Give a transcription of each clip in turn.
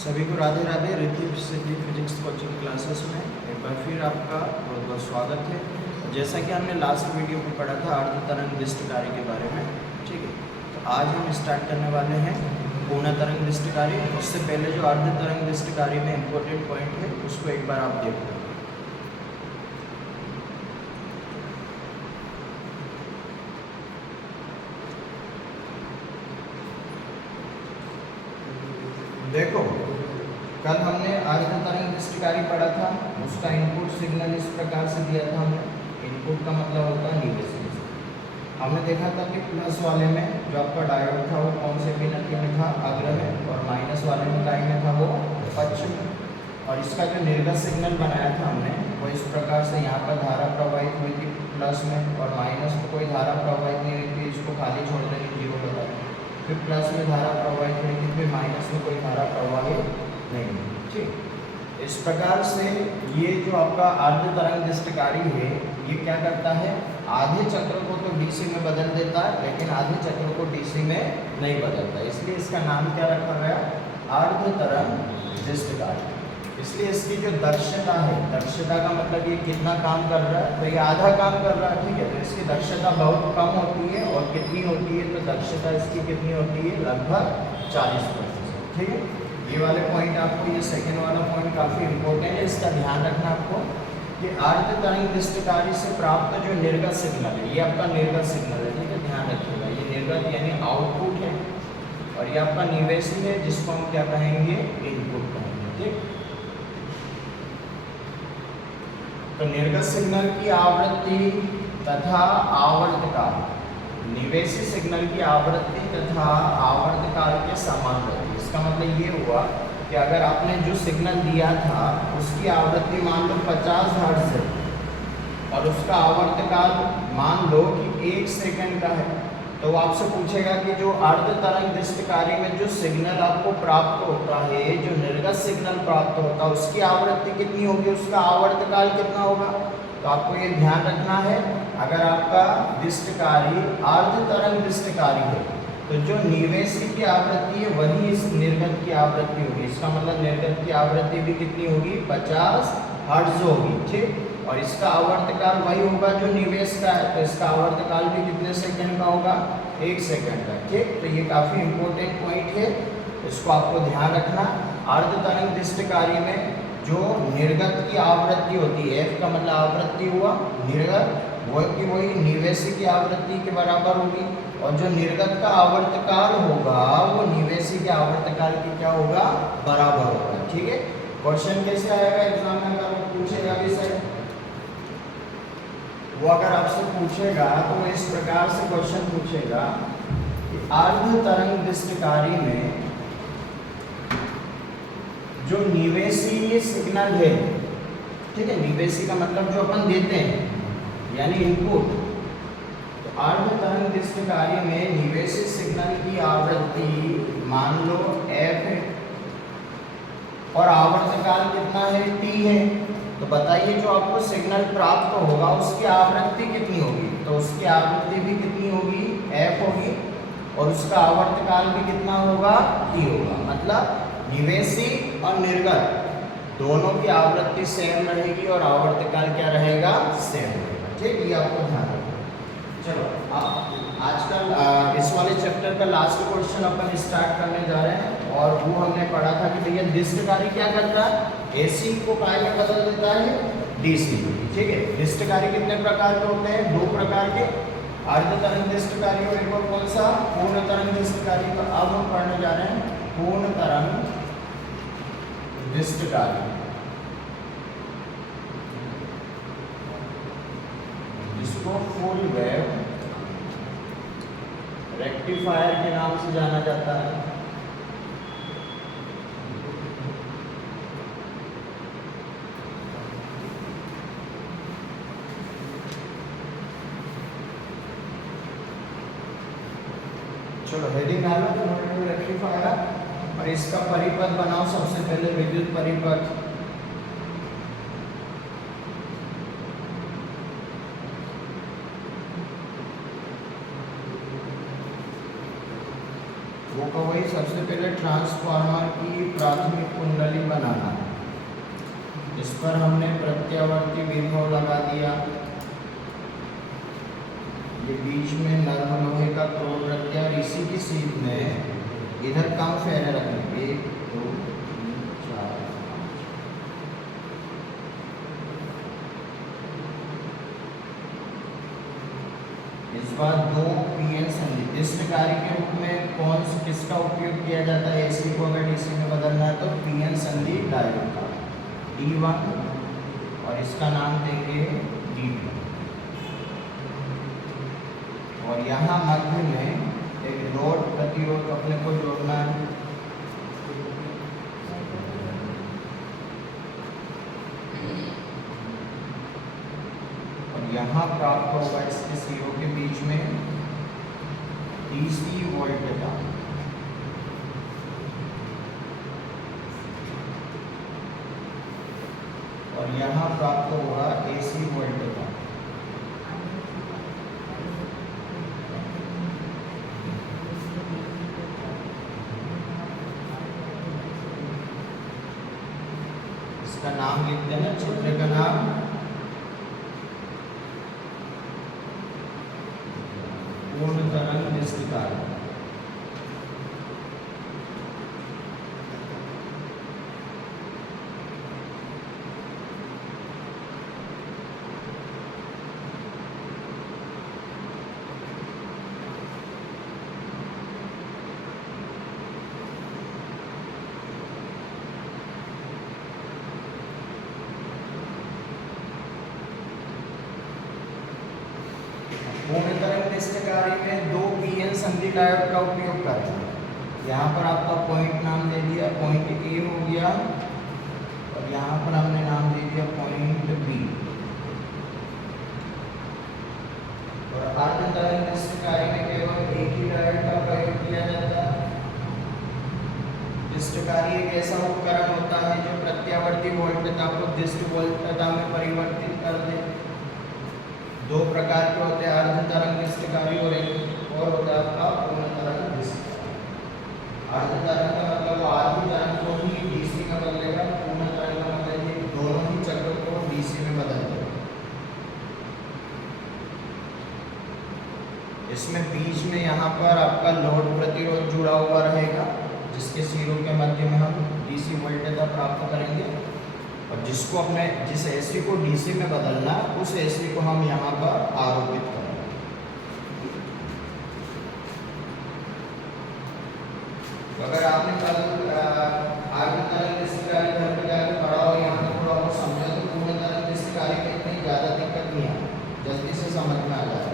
सभी को Radhe Radhe. Riddhi Siddhi physics coaching classes में एक बार फिर आपका बहुत बहुत स्वागत है। जैसा कि हमने लास्ट वीडियो में पढ़ा था अर्ध तरंग दिष्ट कार्य के बारे में, ठीक है। तो आज हम स्टार्ट करने वाले हैं पूर्ण तरंग दिष्ट कार्य। उससे पहले जो अर्ध तरंग दिष्ट कार्य में इम्पोर्टेंट पॉइंट है उसको एक बार आप देख लो। देखो, कल हमने अर्ध तरंग दिष्ट कार्य पढ़ा था। उसका इनपुट सिग्नल इस प्रकार से दिया था हमने। इनपुट का मतलब होता है निवेश। हमने देखा था कि प्लस वाले में जो आपका डायोड था वो कौन से बिनती में था, अग्र में, और माइनस वाले में काय में था, वो पश्चिम में। और इसका जो निर्गत सिग्नल बनाया था हमने वो इस प्रकार से, यहाँ पर धारा प्रवाहित हुई थी प्लस में, और माइनस में कोई धारा प्रवाहित नहीं हुई थी, इसको खाली छोड़ देंगे, जीरो बता देंगे। फिर प्लस में धारा प्रवाहित हुई थी, फिर माइनस में कोई धारा प्रवाहित नहीं हुई, ठीक। इस प्रकार से ये जो आपका अर्ध तरंग दिष्ट कार्य है ये क्या करता है, आधे चक्र को तो डीसी में बदल देता है लेकिन आधे चक्र को डीसी में नहीं बदलता। इसलिए इसका नाम क्या रखा गया, अर्ध तरंग दिष्ट कार्य। इसलिए इसकी जो दक्षता है, दक्षता का मतलब ये कितना काम कर रहा है, तो ये आधा काम कर रहा है, ठीक है। तो इसकी दक्षता बहुत कम होती है, और कितनी होती है, तो दक्षता इसकी कितनी होती है, लगभग 40%, ठीक है। ये वाले पॉइंट आपको, ये सेकेंड वाला पॉइंट काफ़ी इंपॉर्टेंट है, इसका ध्यान रखना आपको कि अर्ध तरंग दिष्ट कार्य से प्राप्त जो निर्गत सिग्नल है ये आपका निर्गत सिग्नल है, ठीक है, ध्यान रखिएगा। ये निर्गत यानी आउटपुट है, और ये आपका निवेशी है जिसको हम क्या कहेंगे, इनपुट कहेंगे, ठीक। तो निर्गत सिग्नल की आवृत्ति तथा आवर्तकाल, निवेशी सिग्नल की आवृत्ति तथा आवर्तकाल के समान रहती है। इसका मतलब ये हुआ कि अगर आपने जो सिग्नल दिया था उसकी आवृत्ति मान लो 50 हर्ट्ज है, और उसका आवर्तकाल मान लो कि 1 सेकंड का है, तो वो आपसे पूछेगा कि जो अर्ध तरंग दिष्ट कार्य में जो सिग्नल आपको प्राप्त होता है, जो निर्गत सिग्नल प्राप्त होता है, उसकी आवृत्ति कितनी होगी, उसका आवर्तकाल कितना होगा। तो आपको ये ध्यान रखना है, अगर आपका दिष्ट कार्य अर्ध तरंग दिष्ट कार्य है तो जो निवेशी की आवृत्ति है वही इस निर्गत की आवृत्ति होगी। इसका मतलब निर्गत की आवृत्ति भी कितनी होगी, 50 हर्ट्ज होगी, ठीक। और इसका आवर्तकाल वही होगा जो निवेश का है, तो इसका आवर्तकाल भी कितने सेकंड का होगा, 1 सेकंड का, ठीक। तो ये काफ़ी इंपॉर्टेंट पॉइंट है, इसको आपको ध्यान रखना। अर्ध तरंग दिष्ट कार्य में जो निर्गत की आवृत्ति होती है, F का मतलब आवृत्ति हुआ, निर्गत वही निवेशी की आवृत्ति के बराबर होगी, और जो निर्गत का आवर्तकाल होगा वो निवेशी के आवर्तकाल की क्या होगा, बराबर होगा, ठीक है। क्वेश्चन कैसे आएगा एग्जाम में, अगर वो पूछेगा विषय, वो अगर आपसे पूछेगा तो वो इस प्रकार से क्वेश्चन पूछेगा कि अर्ध तरंग दिष्ट कार्य में जो निवेशी सिग्नल है, ठीक है, निवेशी का मतलब जो अपन देते हैं यानी इनपुट, तो अर्ध तरंग दिष्ट कार्य में निवेशी सिग्नल की आवृत्ति मान लो f है, और आवर्तकाल कितना है, t है। तो बताइए जो आपको सिग्नल प्राप्त होगा उसकी आवृत्ति कितनी होगी, तो उसकी आवृत्ति भी कितनी होगी, f होगी, और उसका आवर्तकाल भी कितना होगा, t होगा। मतलब निवेशी और निर्गत दोनों की आवृत्ति सेम रहेगी और आवर्तकाल क्या रहेगा, सेम रहेगा, ठीक। ये आपको ध्यान रखना। चलो अब आजकल इस वाले चैप्टर का लास्ट क्वेश्चन अपन स्टार्ट करने जा रहे हैं, और वो हमने पढ़ा था कि भैया दिष्ट कार्य क्या करता है, AC को काय में बदल देता है, DC, ठीक है। दिष्ट कार्य कितने प्रकार के होते हैं, 2 प्रकार के। अर्ध तरंग दिष्ट कार्य और एक और कौन सा, पूर्ण तरंग दिष्ट कार्य। तो अब हम पढ़ने जा रहे हैं पूर्ण तरंग दिष्ट कार्य, जिसको फुल वेव रेक्टिफायर के नाम से जाना जाता है। चलो हेडिंग डालो, रेक्टिफायर, और इसका परिपथ बनाओ। सबसे पहले विद्युत परिपथ, वो का वही सबसे पहले ट्रांसफार्मर की प्राथमिक कुंडली बनाना। इस पर हमने प्रत्यावर्ती विभव लगा दिया। ये बीच में नर्म लोहे का क्रोध प्रत्यय और इसी की सीध में इधर कम फेरे रखने 1 2 3 4 5। इस बार 2 पीएन संधि दिष्टकारी के रूप में किसका उपयोग किया जाता है? एसी को अगर डीसी में बदलना है तो पीएन संधि डायोड का D1 और इसका नाम देंगे D2। और यहाँ मध्य में एक लोड प्रतिरोध अपने को जोड़ना है। और यहाँ प्राप्त होगा इसके सिरों के बीच में डीसी वोल्टेज। और यहाँ प्राप्त होगा एसी वोल्टेज। इसका नाम लिखते हैं, चित्र का नाम पूर्ण तरंग निष्क्रिय। पूर्ण तरंग निष्क्रियकारी में 2 पीएन संधि डायोड का उपयोग करते हैं। यहाँ पर आपका पॉइंट नाम दे दिया, पॉइंट ए हो गया और यहाँ पर हमने नाम दे दिया पॉइंट बी। और अर्ध तरंग निष्क्रियकारी में केवल एक ही डायोड का प्रयोग किया जाता है। निष्क्रियकारी एक ऐसा उपकरण होता है जो प्रत्यावर्ती वोल्टेज को दिष्ट वोल्टेज में परिवर्तित कर दे। 2 प्रकार के होते हैं, अर्ध तरंग निष्क्रियकारी और एक और होता है आपका पूर्ण तरंग निष्क्रियकारी। अर्ध तरंग का मतलब आधी तरंग को ही डीसी में बदलेगा, पूर्ण तरंग का मतलब ये दोनों ही चक्रों को डीसी में बदल देगा। इसमें बीच में यहाँ पर आपका लोड प्रतिरोध जुड़ा हुआ रहेगा, जिसके सिरों के मध्य में हम डीसी वोल्टेज प्राप्त करेंगे। और जिस एसी को डीसी में बदलना उस एसी को हम यहाँ पर आरोपित करेंगे। तो अगर आपने कल अर्ध तरंग निष्क्रियकारी घर पे जाकर पढ़ा हो, यहाँ पर थोड़ा बहुत समझा तो पूर्ण तरंग निष्क्रियकारी में इतनी ज़्यादा दिक्कत नहीं है, जल्दी से समझ में आ जाएगा।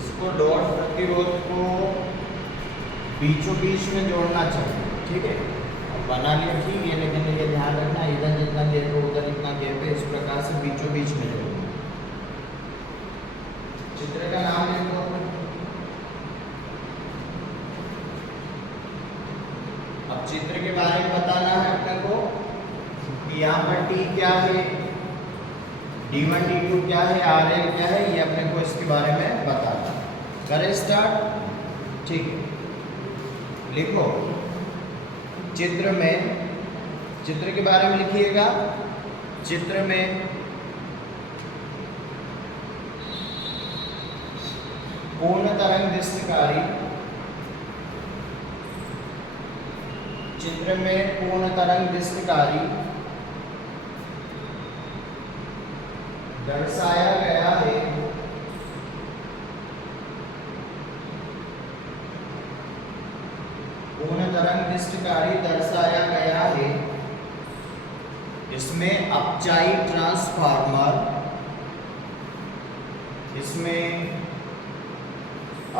इसको डॉट प्रतिरोध को बीचों बीच में जोड़ना चाहिए, ठीक है। अब बना लिया ठीक है, लेकिन ये ध्यान रखना इधर जितना गैप है उधर इतना गैप है, इस प्रकार से बीचों बीच में जोड़ना। चित्र का नाम लिखो। अब चित्र के बारे में बताना है अपने को कि यहाँ पर टी क्या है, D1 D2 क्या है, RL क्या है, ये अपने को इसके बारे में बताना। करें स्टार्ट, ठीक है। लिखो चित्र के बारे में लिखिएगा। चित्र में पूर्ण तरंग निष्क्रियकारी, चित्र में पूर्ण तरंग निष्क्रियकारी दर्शाया गया है पूर्ण तरंग निष्क्रियकारी दर्शाया गया है। इसमें अपचाई ट्रांसफार्मर, इसमें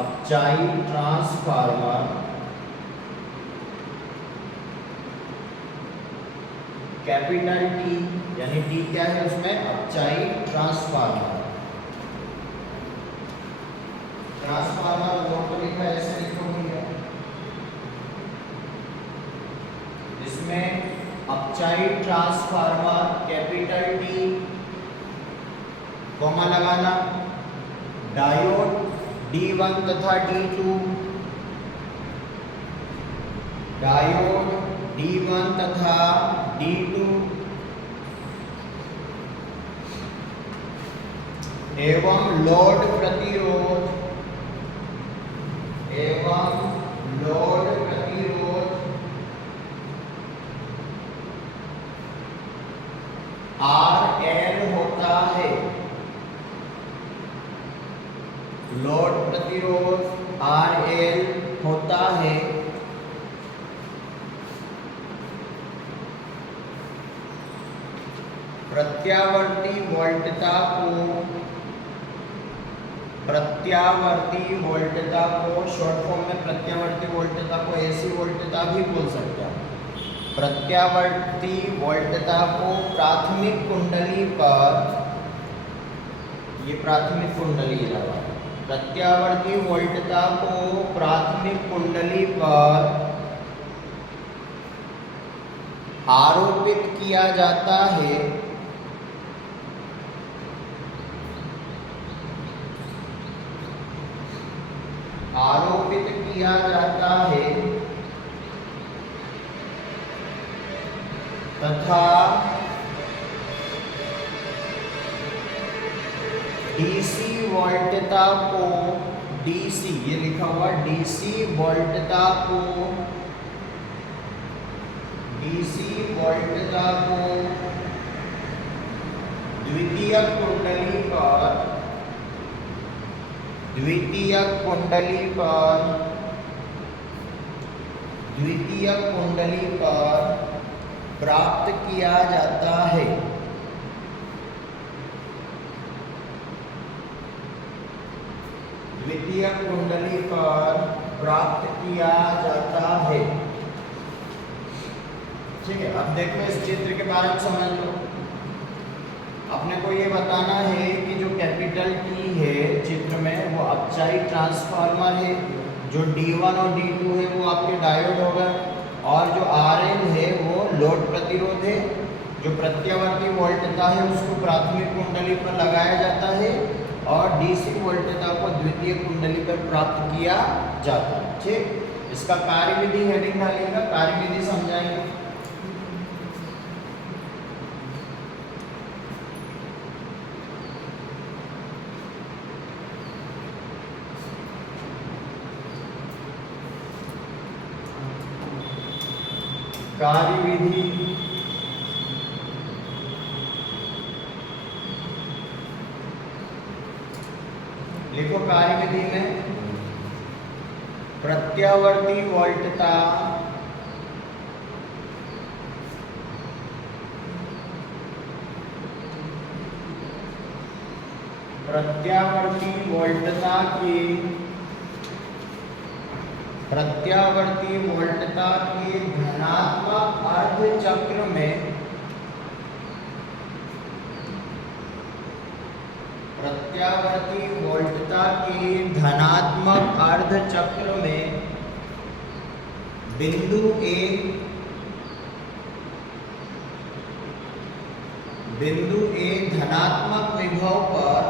अपचाई ट्रांसफार्मर कैपिटल टी, यानी टी क्या है उसमें, अपचाई ट्रांसफार्मर। ट्रांसफार्मर बोर्ड पर लिखा है, ऐसे लिखो भैया, इसमें अपचाई ट्रांसफार्मर कैपिटल टी, कॉमा लगाना, डायोड D1 तथा D2, डायोड D1 तथा D2 एवं लोड प्रतिरोध RL होता है। लोड प्रतिरोध RL होता है प्रत्यावर्ती वोल्टता को शॉर्ट फॉर्म में प्रत्यावर्ती वोल्टता को एसी वोल्टता भी बोल सकते हैं। प्रत्यावर्ती वोल्टता को प्राथमिक कुंडली पर, ये प्राथमिक कुंडली लगा, प्रत्यावर्ती वोल्टता को प्राथमिक कुंडली पर आरोपित किया जाता है तथा डीसी वोल्टता को, डीसी ये लिखा हुआ, डीसी वोल्टता को द्वितीयक कुंडली पर प्राप्त किया जाता है। द्वितीयक कुंडली पर प्राप्त किया जाता है। ठीक है, अब देखो इस चित्र के बारे में समझ लो। अपने को ये बताना है कि जो कैपिटल टी है चित्र में, वो अपचाई ट्रांसफार्मर है, जो D1 और D2 है वो आपके डायोड होगा, और जो RL है वो लोड प्रतिरोध है। जो प्रत्यावर्ती वोल्टता है उसको प्राथमिक कुंडली पर लगाया जाता है और डीसी वोल्टता को द्वितीय कुंडली पर प्राप्त किया जाता है। ठीक, इसका कार्यविधि हेडिंग डालेगा, कार्यविधि समझाएंगे। कार्यविधि लिखो। कार्यविधि में प्रत्यावर्ती वोल्टता प्रत्यावर्ती वोल्टता के धनात्मक अर्ध चक्र में, प्रत्यावर्ती वोल्टता के धनात्मक अर्ध चक्र में बिंदु ए धनात्मक विभव पर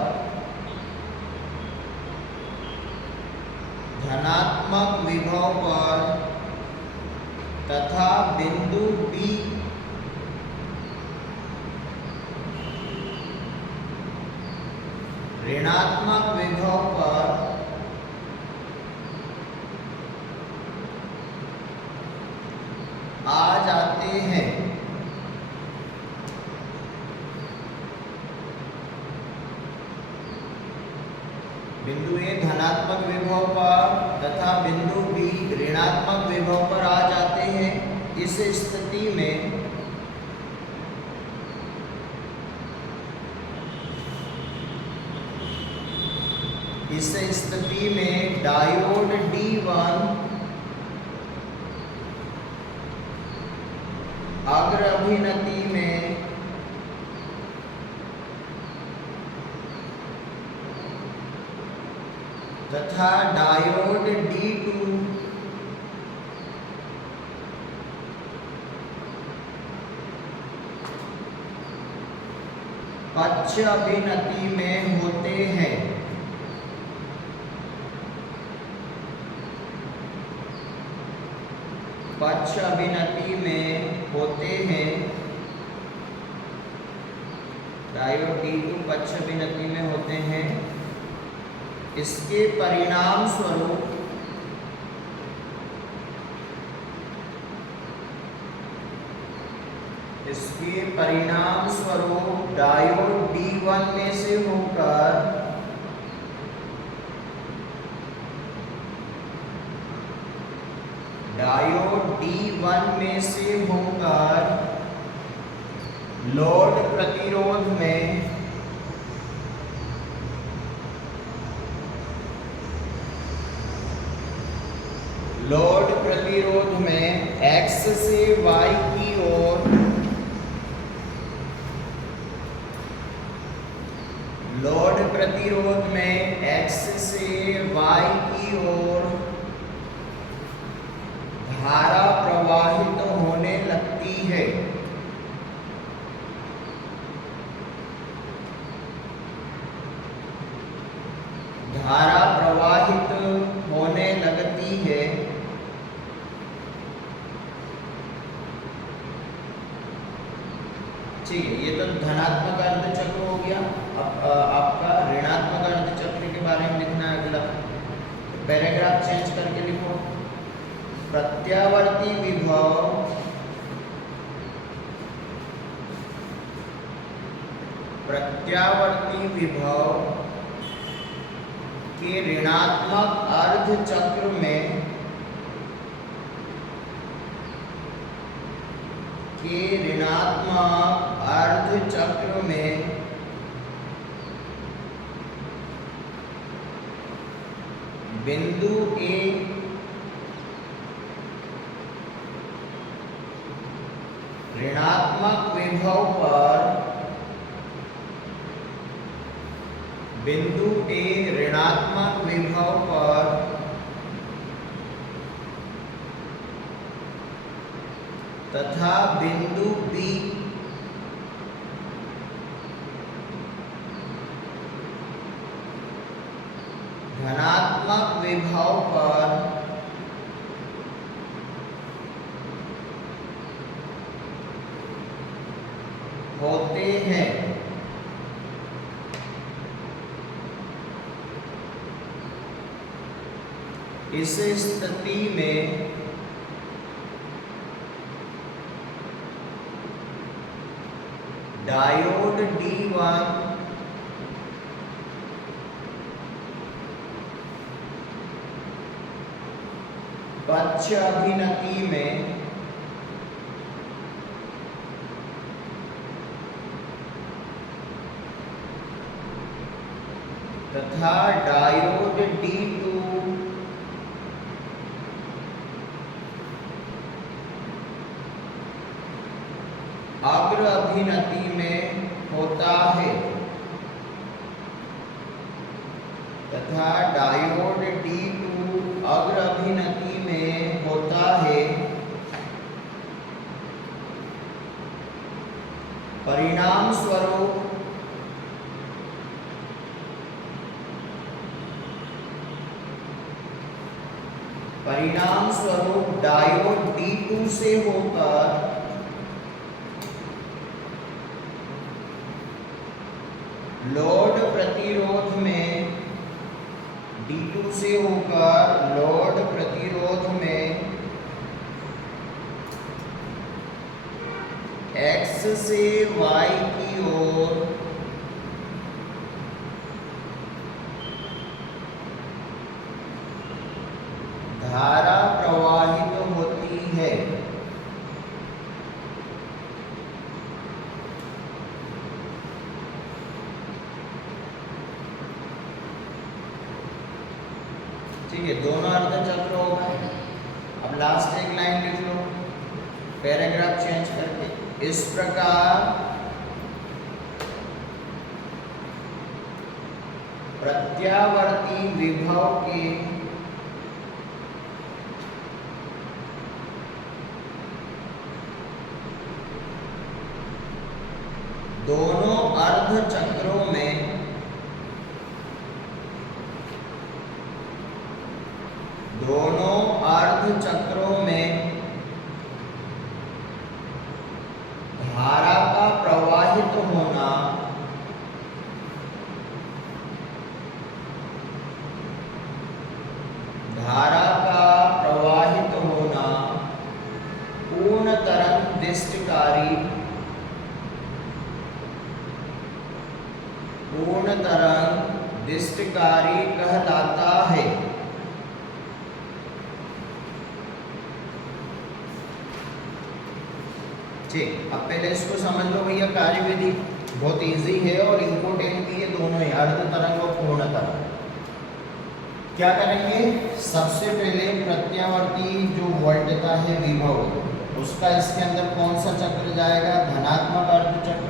तथा बिंदु B ऋणात्मक विभव पर आ जाते हैं। बिंदु ए धनात्मक विभव पर तथा बिंदु बी ऋणात्मक विभव पर आ जाते हैं। इस स्थिति में इस स्थिति में डायोड D1 अग्र अभिनति में तथा डायोड D2 पक्ष अभिनति में होते हैं। पक्ष अभिनति में होते हैं। डायोड D2 पक्ष अभिनति में होते हैं। इसके परिणाम स्वरूप डायोड D1 में से होकर लोड प्रतिरोध में X से Y की ओर धारा प्रवाहित होने लगती है। ठीक है, ये तो धनात्मक अर्ध चक्र हो गया। अब आपका ऋणात्मक अर्ध चक्र के बारे में लिखना है। अगला पैराग्राफ चेंज करके लिखो। प्रत्यावर्ती विभव के ऋणात्मक अर्ध चक्र में बिंदु A ऋणात्मक विभव पर तथा बिंदु B धनात्मक विभव पर होते हैं। इस स्थिति में डायोड D1 पक्ष अभिनति में तथा डायोड D2 अग्र अभिनति में होता है। तथा डायोड D2 अग्र अभिनति में होता है। परिणाम स्वरूप डायोड D2 से होकर लोड प्रतिरोध में D2 से होकर लोड प्रतिरोध में X से Y की ओर धारा प्रवाहित होती है। है, दोनों अर्धचक्र हो गए। अब लास्ट एक लाइन लिख लो पैराग्राफ चेंज करके, इस प्रकार प्रत्यावर्ती विभव के दोनों अर्धचक्रों में धारा का प्रवाहित होना पूर्ण तरंग दिष्टकारी कहलाता है। ठीक, अब पहले इसको समझ लो भैया, कार्यविधि बहुत इजी है और इम्पोर्टेंट भी है दोनों ही, अर्ध तरंग और पूर्ण तरंग। क्या करेंगे, सबसे पहले प्रत्यावर्ती जो वोल्टता है विभव, उसका इसके अंदर कौन सा चक्र जाएगा, धनात्मक अर्धचक्र।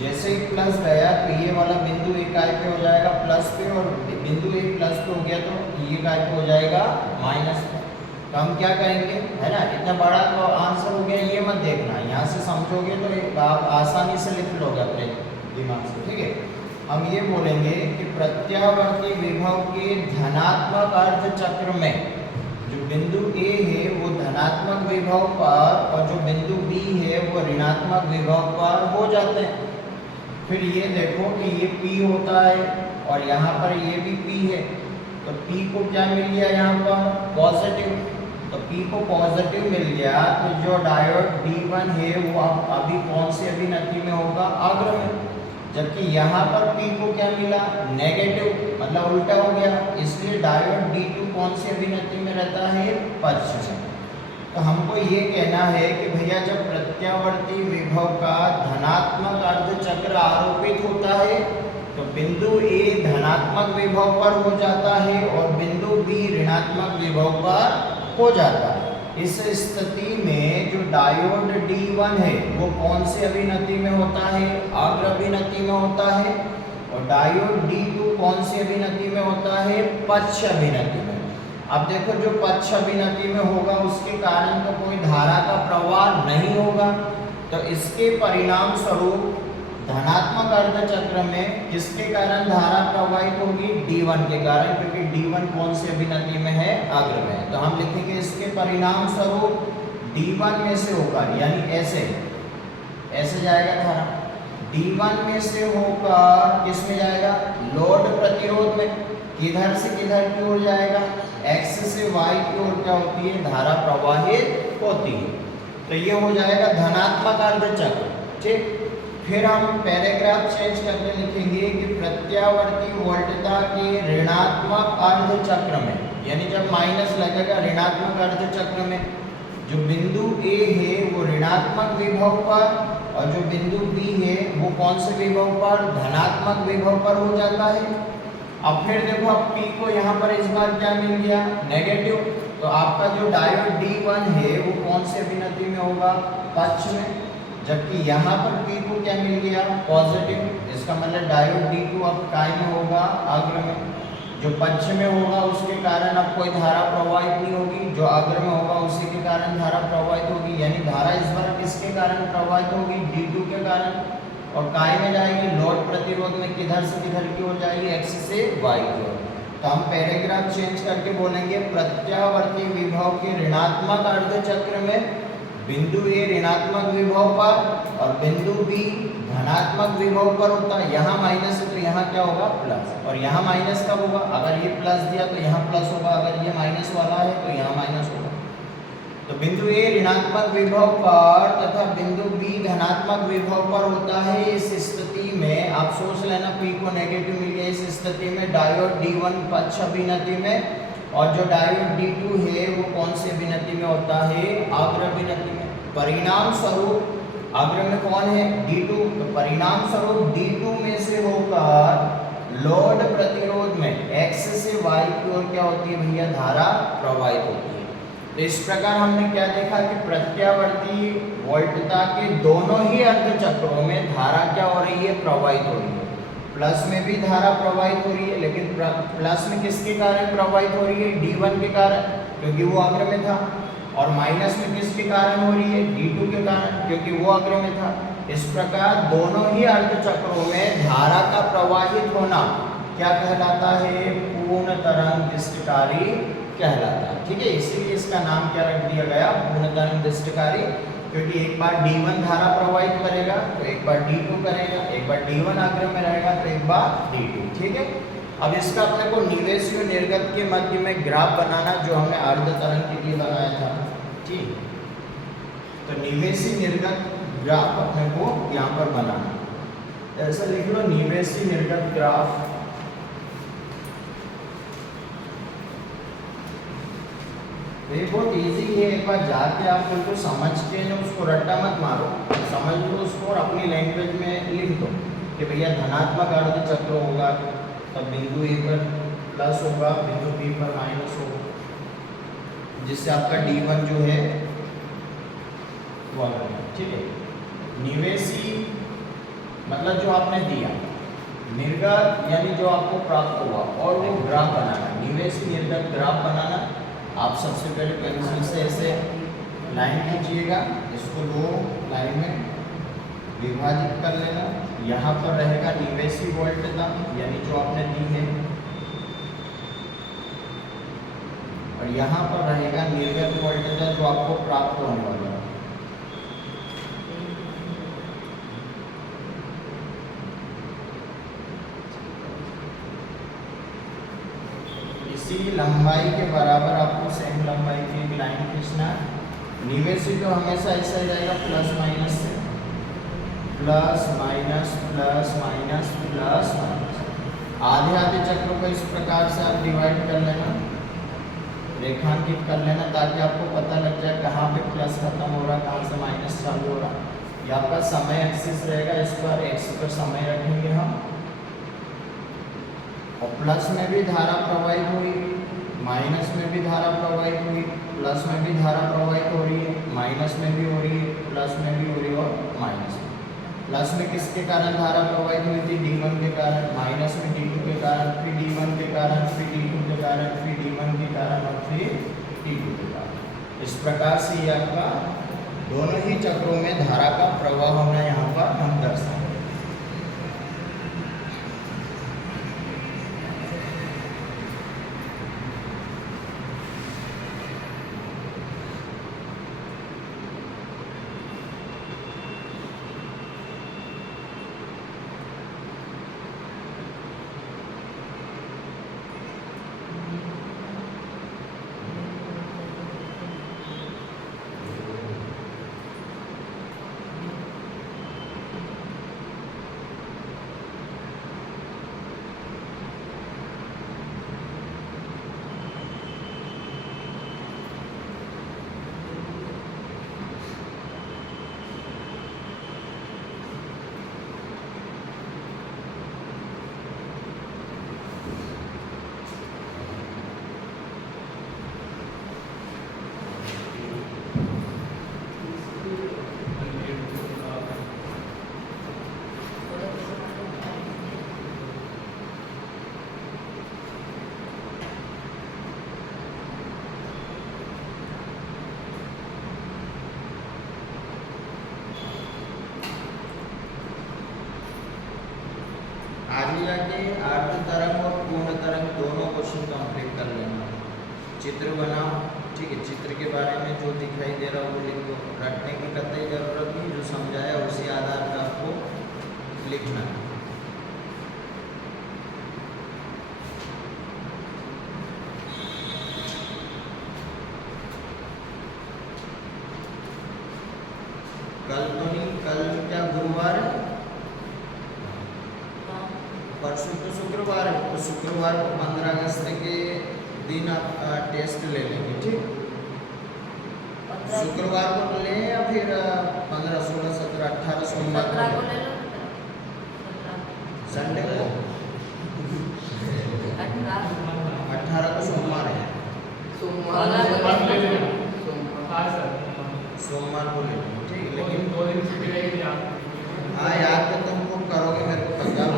जैसे ही प्लस गया तो ये वाला बिंदु एक काय पे हो जाएगा प्लस पे, और बिंदु एक प्लस पे हो गया तो ये काय पे हो जाएगा माइनस पे। तो हम क्या कहेंगे, है ना, इतना बड़ा तो आंसर हो गया, ये मत देखना, यहाँ से समझोगे तो आप आसानी से लिख लोगे अपने दिमाग से। ठीक है, हम ये बोलेंगे कि प्रत्यावर्ती विभव के धनात्मक अर्धचक्र में जो बिंदु ए है वो धनात्मक विभव पर और जो बिंदु बी है वो ऋणात्मक विभव पर हो जाते हैं। फिर ये देखो कि ये P होता है और यहाँ पर ये भी P है, तो P को क्या मिल गया यहाँ पर, पॉजिटिव। तो P को पॉजिटिव मिल गया तो जो डायोड D1 है वो अभी कौन से अभिनति में होगा, अग्र में। जबकि यहाँ पर P को क्या मिला, नेगेटिव, मतलब उल्टा हो गया, इसलिए डायोड D2 कौन से अभिनति में रहता है, पश्चिम में। तो हमको ये कहना है कि भैया जब प्रत्यावर्ती विभव का धनात्मक अर्धचक्र आरोपित होता है तो बिंदु ए धनात्मक विभव पर हो जाता है और बिंदु बी ऋणात्मक विभव पर हो जाता है। इस स्थिति में जो डायोड D1 है वो कौन से अभिनति में होता है, अग्र अभिनति में होता है, और डायोड D2 कौन से अभिनति में होता है, पश्च अभिनति में। अब देखो जो पश्च अभिनति में होगा उसके कारण तो कोई धारा का प्रवाह नहीं होगा, तो इसके परिणाम स्वरूप धनात्मक अर्धचक्र में किसके कारण धारा प्रवाहित होगी, D1 के कारण, क्योंकि D1 कौन से अभिनति में है, अग्र में। तो हम लिखेंगे इसके परिणाम स्वरूप D1 में से होगा, यानी ऐसे जाएगा धारा, D1 में से होकर किस में जाएगा, लोड प्रतिरोध में। किधर से किधर की ओर जाएगा, X से Y की ओर क्या होती है, धारा प्रवाहित होती है। तो ये हो जाएगा धनात्मक अर्धचक्र। ठीक, फिर हम पैराग्राफ चेंज करके लिखेंगे कि प्रत्यावर्ती वोल्टता के ऋणात्मक अर्धचक्र में, यानी जब माइनस लगेगा ऋणात्मक अर्धचक्र में, जो बिंदु A है वो ऋणात्मक विभव पर और जो बिंदु B है वो कौन से विभव पर, धनात्मक विभव पर हो जाता है। अब फिर देखो, अब P को यहाँ पर इस बार क्या मिल गया, नेगेटिव। तो आपका जो डायोड D1 है वो कौन से अभिनति में होगा, पश्च में। जबकि यहाँ पर P को क्या मिल गया, पॉजिटिव। इसका मतलब डायोड D2 अब काय में होगा, अग्र में। जो पश्च में होगा उसके कारण अब कोई धारा प्रवाहित नहीं होगी, जो अग्र में होगा उसी के कारण धारा प्रवाहित होगी। यानी धारा इस बार किसके कारण प्रवाहित होगी, D2 के कारण। और काय में जाएगी, लोड प्रतिरोध में, किधर से किधर की ओर जाएगी, X से Y की ओर। तो हम पैराग्राफ चेंज करके बोलेंगे प्रत्यावर्ती विभव के ऋणात्मक अर्धचक्र में बिंदु A ऋणात्मक विभव पर और बिंदु B धनात्मक विभव पर होता है। यहाँ माइनस है तो यहाँ क्या होगा, प्लस। और यहाँ माइनस कब होगा, अगर ये प्लस दिया तो यहाँ प्लस होगा, अगर ये माइनस वाला है तो यहाँ माइनस होगा। तो बिंदु A ऋणात्मक विभव पर तथा बिंदु B धनात्मक विभव पर होता है। इस स्थिति में आप सोच लेना, P को नेगेटिव मिल गया, इस स्थिति में डायोड D1 पश्च अभिनति में और जो डायोड D2 है वो कौन से अभिनति में होता है, अग्र अभिनति में। परिणाम स्वरूप अग्र में कौन है, D2, तो परिणाम स्वरूप D2 में से होकर लोड प्रतिरोध में x से y की ओर क्या होती है भैया, धारा प्रवाहित होती है। तो इस प्रकार हमने क्या देखा कि प्रत्यावर्ती वोल्टता के दोनों ही अर्ध चक्रों में धारा क्या हो रही है, प्रवाहित हो रही है। प्लस में भी धारा प्रवाहित हो रही है, लेकिन प्लस में किसके कारण प्रवाहित हो रही है, D1 के कारण, क्योंकि वो अग्र में था। और माइनस में किसके कारण हो रही है, D2 के कारण, क्योंकि वो अग्र में था। इस प्रकार दोनों ही अर्ध चक्रों में धारा का प्रवाहित होना क्या कहलाता है, पूर्ण तरंग दृष्टिकारी कहलाता है। ठीक है, इसीलिए इसका नाम क्या रख दिया गया, पूर्ण तरंग दृष्टिकारी, क्योंकि एक बार D1 धारा प्रवाहित करेगा तो एक बार D2 करेगा, एक बार D1 अग्र में रहेगा तो एक बार D2। ठीक है, अब इसका अपने को निवेशी और निर्गत के मध्य में ग्राफ बनाना, जो हमने अर्ध तरंग के लिए बनाया था। ठीक, तो निवेशी निर्गत ग्राफ अपने को यहाँ पर बनाना, ऐसा लिख लो, निवेशी निर्गत ग्राफ। ये बहुत इजी है, एक बार जाके आप बिल्कुल समझ के ना उसको रट्टा मत मारो, समझ लो उसको और अपनी लैंग्वेज में लिख दो कि भैया धनात्मक अर्ध चक्र होगा तब बिंदु ए पर प्लस होगा, बिंदु बी पर माइनस होगा, जिससे आपका D1 जो है वो आ गया। ठीक है, निवेशी मतलब जो आपने दिया, निर्गत यानी जो आपको प्राप्त हुआ, और वो ग्राफ बनाना, निवेशी निर्गत ग्राफ बनाना। आप सबसे पहले पेंसिल से ऐसे लाइन खींचिएगा, इसको दो लाइन में विभाजित कर लेना। यहाँ पर रहेगा निवेशी वोल्टता यानी जो आपने दी है, और यहाँ पर रहेगा निर्गत वोल्टता जो आपको प्राप्त होने वाला है। इसी लंबाई के बराबर आपको सेम लंबाई की एक लाइन खींचना। निवेशी तो हमेशा ऐसा ही रहेगा, प्लस माइनस से, plus minus plus minus plus minus. आधे आधे चक्रों को इस प्रकार से आप डिवाइड कर लेना, रेखांकित कर लेना, ताकि आपको पता लग जाए कहाँ पे प्लस खत्म हो रहा, कहाँ से माइनस चालू हो रहा। ये आपका समय एक्सिस रहेगा, इस पर एक्स पर समय रखेंगे हम, और प्लस में भी धारा प्रवाहित हुई, माइनस में भी धारा प्रवाहित हुई, प्लस में भी धारा प्रवाहित हो रही है, माइनस में भी हो रही है, प्लस में भी हो रही है, और माइनस में। प्लस में किसके कारण धारा प्रवाहित हुई थी, D1 के कारण, माइनस में D2 के कारण, फिर D1 के कारण, फिर D2 के कारण, फिर D1 के कारण, और फिर D2 के कारण। इस प्रकार से ये आपका दोनों ही चक्रों में धारा का प्रवाह होना यहाँ पर हम दर्शाएंगे। आगे जाके अर्ध तरंग और पूर्ण तरंग दोनों क्वेश्चन कंप्लीट कर लेना। चित्र बनाओ, ठीक है, चित्र के बारे में जो दिखाई दे रहा है वो लिख दो, रटने की कतई जरूरत नहीं, जो समझाया उसी आधार पर आपको लिखना है। कल तो नहीं, कल क्या गुरुवार है, परसों तो शुक्रवार है, तो शुक्रवार को 15 अगस्त के दिन आप टेस्ट ले लेंगे। ठीक, शुक्रवार को ले या फिर 15, 16, 17, 18 सोमवार को, संडे को 18 को सोमवार है, सोमवार को ले लो, ठीक है। लेकिन 2 दिन छुट्टी रहेगी आप। हाँ याद तो तुम खूब करोगे, मेरे को पता है।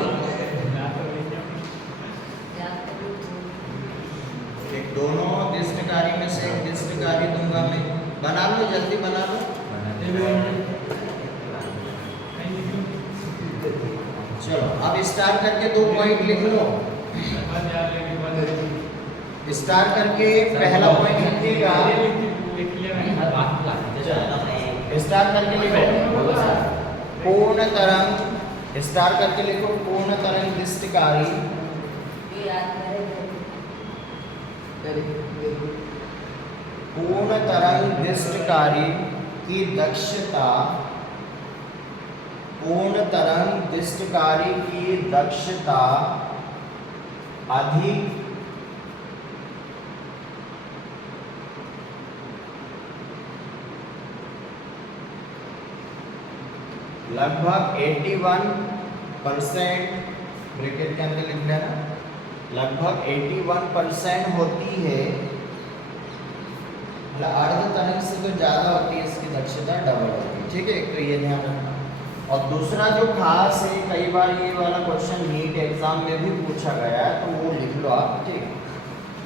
एक दोनों दिष्टकारी में से एक दिष्टकारी दूंगा मैं, बना लो जल्दी बना लो। चलो अब स्टार करके 2 पॉइंट लिख लो। स्टार करके पहला पॉइंट लिखिएगा, स्टार करके लिखो पूर्ण तरंग, स्टार करके लिखो पूर्ण तरंग दिष्टकारी, पूर्ण तरंग दिष्टकारी की दक्षता, पूर्ण तरंग दिष्टकारी की दक्षता अधिक लगभग 81% ब्रैकेट के अंदर लिख लेना, लगभग 81% होती है, मतलब अर्ध तरंग से तो ज़्यादा होती है, इसकी दक्षता डबल होती है, ठीक है। तो ये ध्यान रखना। और दूसरा जो खास है, कई बार ये वाला क्वेश्चन नीट एग्जाम में भी पूछा गया है, तो वो लिख लो आप, ठीक।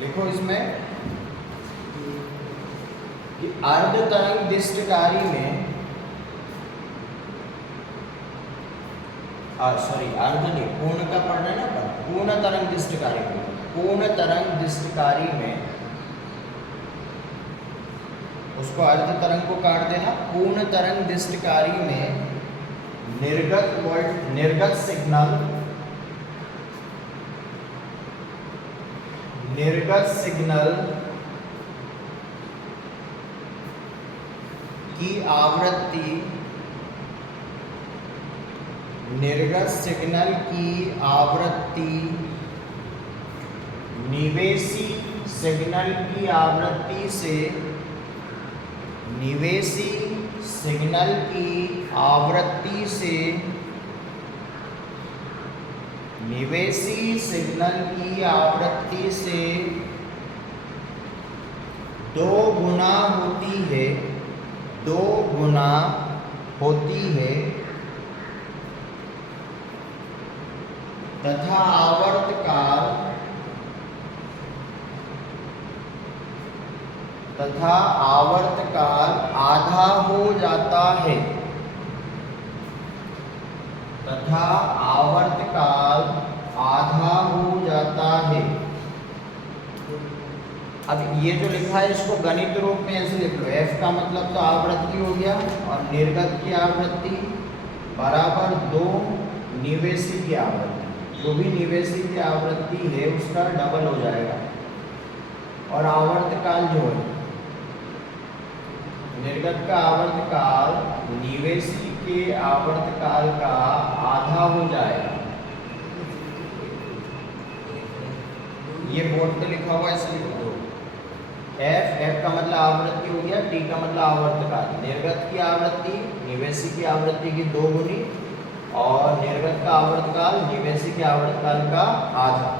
लिखो इसमें कि अर्ध तरंग दिष्टकारी में, सॉरी अर्ध नहीं, पूर्ण का पढ़ना है ना, पूर्ण तरंग दिष्टकारी में, पूर्ण तरंग दिष्टकारी में, उसको अर्ध तरंग को काट देना। पूर्ण तरंग दिष्टकारी में निर्गत सिग्नल की आवृत्ति, निर्गत सिग्नल की आवृत्ति निवेशी सिग्नल की आवृत्ति से, निवेशी सिग्नल की आवृत्ति से, निवेशी सिग्नल की आवृत्ति से 2 गुना होती है, 2 गुना होती है, तथा आवर्तकाल आधा हो जाता है, तथा आवर्तकाल आधा हो जाता है। अब ये जो लिखा है इसको गणित रूप में ऐसे लिख लो, F का मतलब तो आवृत्ति हो गया, और निर्गत की आवृत्ति बराबर 2 निवेशी की आवृत्ति, जो भी निवेशी की आवृत्ति है उसका डबल हो जाएगा। और आवर्तकाल जो है, निर्गत का आवर्तकाल निवेशी के आवर्तकाल का आधा हो जाएगा। ये बोर्ड पे लिखा हुआ है, इसलिए लिख दो। F का मतलब आवृत्ति हो गया, T का मतलब आवर्तकाल। निर्गत की आवृत्ति निवेशी की आवृत्ति की 2 गुनी, और निर्गत का आवर्तकाल निवेशी के आवर्तकाल का आधा।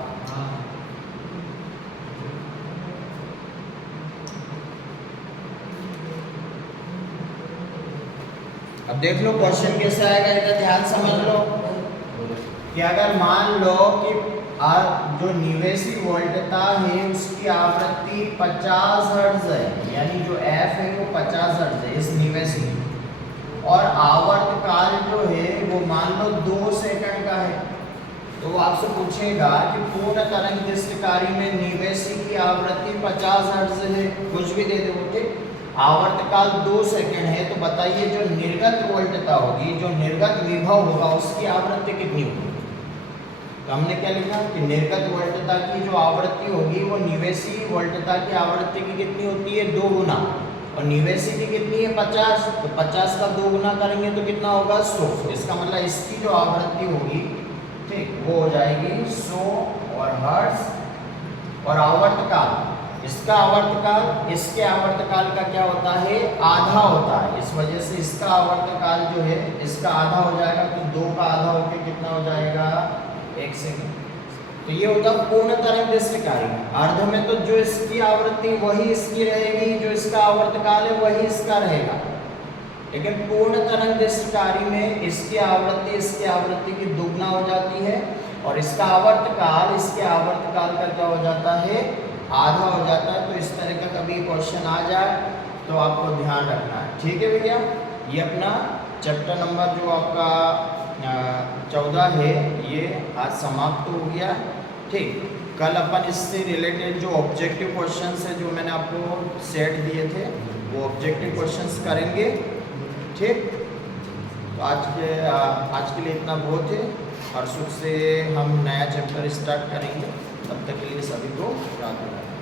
अब देख लो क्वेश्चन कैसे आएगा, इधर ध्यान समझ लो कि अगर मान लो कि जो निवेशी वोल्टता है उसकी आवृत्ति 50 हर्ट्ज है, यानी जो F है वो 50 हर्ट्ज है इस निवेशी, और आवर्तकाल जो है वो मान लो 2 सेकंड का है, तो वो आपसे पूछेगा कि पूर्ण तरंग दिष्टकारी में निवेशी की आवृत्ति 50 हर्ट्ज है, कुछ भी दे दो, ठीक। आवर्तकाल 2 सेकंड है, तो बताइए जो निर्गत वोल्टता होगी, जो निर्गत विभव होगा उसकी आवृत्ति कितनी होगी। तो हमने क्या लिखा कि निर्गत वोल्टता की जो आवृत्ति होगी वो निवेशी वोल्टता की आवृत्ति की कितनी होती है, 2 गुना, और निवेशी की कितनी है 50, तो 50 का 2 गुना करेंगे तो कितना होगा 100। इसका मतलब इसकी जो आवृत्ति होगी, ठीक, वो हो जाएगी 100 और हर्ट्ज। और आवर्तकाल, इसका आवर्तकाल इसके आवर्तकाल का क्या होता है, आधा होता है, इस वजह से इसका आवर्तकाल जो है इसका आधा हो जाएगा, तो 2 का आधा होकर कितना हो जाएगा, 1 सेकंड। तो ये होता है पूर्ण तरंग दृष्टिकारी। अर्ध में तो जो इसकी आवृत्ति वही इसकी रहेगी, जो इसका आवर्तकाल है वही इसका रहेगा, लेकिन पूर्ण तरंग दृष्टिकारी में इसकी आवृत्ति की दुगना हो जाती है और इसका आवर्तकाल का क्या हो जाता है, आधा हो जाता है। तो इस तरह का कभी क्वेश्चन आ जाए तो आपको ध्यान रखना है। ठीक है भैया, ये अपना चैप्टर नंबर जो आपका 14 है ये आज समाप्त हो गया। ठीक, कल अपन इससे रिलेटेड जो ऑब्जेक्टिव क्वेश्चंस है जो मैंने आपको सेट दिए थे वो ऑब्जेक्टिव क्वेश्चंस करेंगे। ठीक, तो आज के लिए इतना बहुत है। परसों से हम नया चैप्टर स्टार्ट करेंगे, तब तक के लिए सभी को राधे राधे।